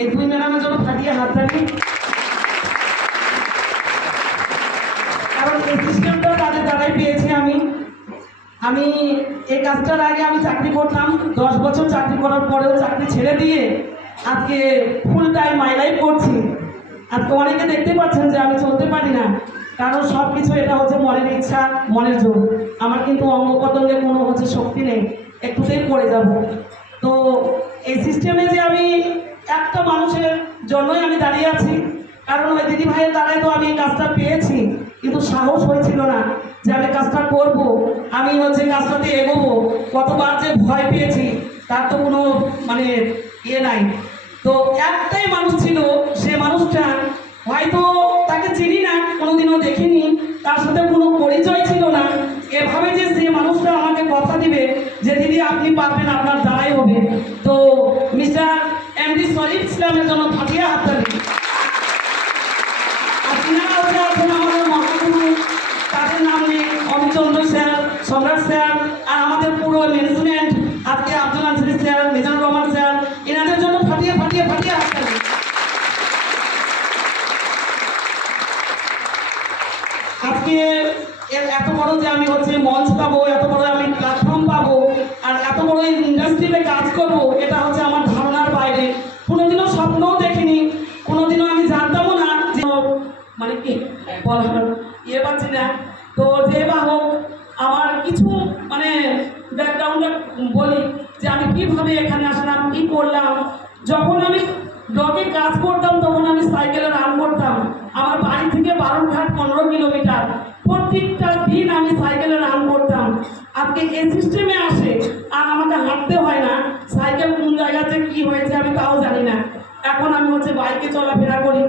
এই দুই ম্যাডামের জন্য ফাটিয়ে হাততালি। কারণ এই সিস্টেমটা তাদের দ্বারাই পেয়েছি আমি এই কাজটার আগে আমি চাকরি করতাম, 10 বছর চাকরি করার পরেও চাকরি ছেড়ে দিয়ে আজকে ফুল টাইম মাই লাইফ করছি। আজকে অনেকে দেখতে পাচ্ছেন যে আমি চলতে পারি না, কারণ সব কিছু এটা হচ্ছে মনের ইচ্ছা, মনের জোর। আমার কিন্তু অঙ্গ প্রত্যঙ্গে কোনো শক্তি নেই, একটুতেই পড়ে যাব। তো এই সিস্টেমে যে আমি একটা মানুষের জন্যই আমি দাঁড়িয়ে আছি, কারণ ওই দিদি ভাইয়ের দ্বারাই তো আমি এই কাজটা পেয়েছি, কিন্তু সাহস হয়েছিল না যে আমি কাজটা করব, আমি কাজটাতে এগোবো। কতবার যে ভয় পেয়েছি তার তো কোনো ইয়ে নাই। তো একটাই মানুষ ছিল, সে মানুষটা হয়তো তাকে চিনি না, কোনোদিনও দেখিনি, তার সাথে কোনো পরিচয় ছিল না। এভাবে যে সে মানুষটা আমাকে কথা দিবে যে দিদি আপনি পারবেন, আপনার দ্বারাই হবে। তো মিস্টার এমডি শরীফ ইসলামের জন্য ফাটিয়ে হাততালি। আর তিনারা আছেন আমাদের মহাগুরু, তাদের নাম নেই, অমিচন্দ্র স্যার, সম্রাট স্যার, আর আমাদের পুরো ম্যানেজমেন্ট, আজকে আব্দুল আনসারী স্যার, মিজানুর রহমান স্যার, এনাদের জন্য ফাটিয়ে ফাটিয়ে ফাটিয়ে হাততালি। আজকে এত বড় যে আমি মঞ্চ পাবো, এত বড় আমি প্ল্যাটফর্ম পাবো, আর এত বড় ইন্ডাস্ট্রিতে কাজ করবো, এটা আমার ধারণার বাইরে। কোনোদিনও স্বপ্নও দেখিনি, কোনোদিনও আমি জানতামও না যে কি বলার ইয়ে পাচ্ছি না। তো যে বা হোক, আমার কিছু ব্যাকগ্রাউন্ডে বলি যে আমি কিভাবে এখানে আসলাম, কি করলাম। যখন আমি ডগে কাজ করতাম তখন আমি সাইকেলে রান করতাম। আমার বাড়ি থেকে বারণঘাট 15 কিলোমিটার, প্রত্যেকটা দিন আমি সাইকেলে রান করতাম। আজকে এই সিস্টেমে আসে আর আমাকে হাঁটতে হয় না। সাইকেল কোন জায়গাতে কি হয়েছে আমি তাও জানি না। এখন আমি বাইকে চলাফেরা করি,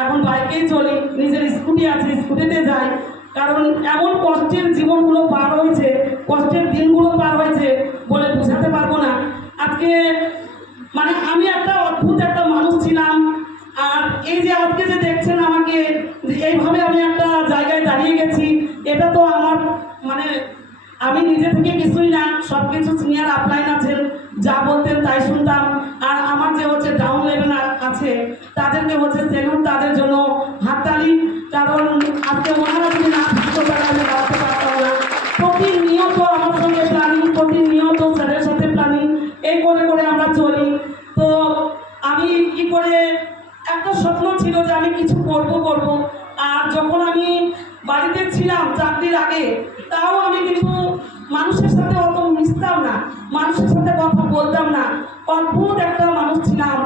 এখন বাইকেই চলি, নিজের স্কুটি আছে, স্কুটিতে যাই। কারণ এমন কষ্টের জীবনগুলো পার হয়েছে, কষ্টের দিনগুলো পার হয়েছে বলে বোঝাতে পারবো না। আজকে আমি একটা অদ্ভুত একটা মানুষ ছিলাম। আর এই যে আজকে যে দেখছেন আমাকে, এইভাবে আমি একটা জায়গায় দাঁড়িয়ে গেছি, এটা তো আমার আমি নিজে থেকে কিছুই না, সব কিছু সিনিয়র আপলাইন আছেন, যা বলতেন তাই শুনতাম। আর আমার যে ডাউন লেভেল আছে তাদেরকে সেলুট, তাদের জন্য হাততালি। কারণ আজকে ওনারা যদি না থাকতো তাহলে আমি দাঁড়াতে পারতাম না। প্রতিনিয়ত আমার সঙ্গে প্ল্যানিং, প্রতিনিয়ত স্যারের সাথে প্ল্যানিং, এই করে করে আমরা চলি। তো আমি কি করে একটা স্বপ্ন ছিল যে আমি কিছু করব। আর যখন আমি বাড়িতে ছিলাম চাকরির আগে, তাও আমি কিন্তু মানুষের সাথে অত মিশতাম না, মানুষের সাথে কথা বলতাম না, অদ্ভুত একটা মানুষ ছিলাম।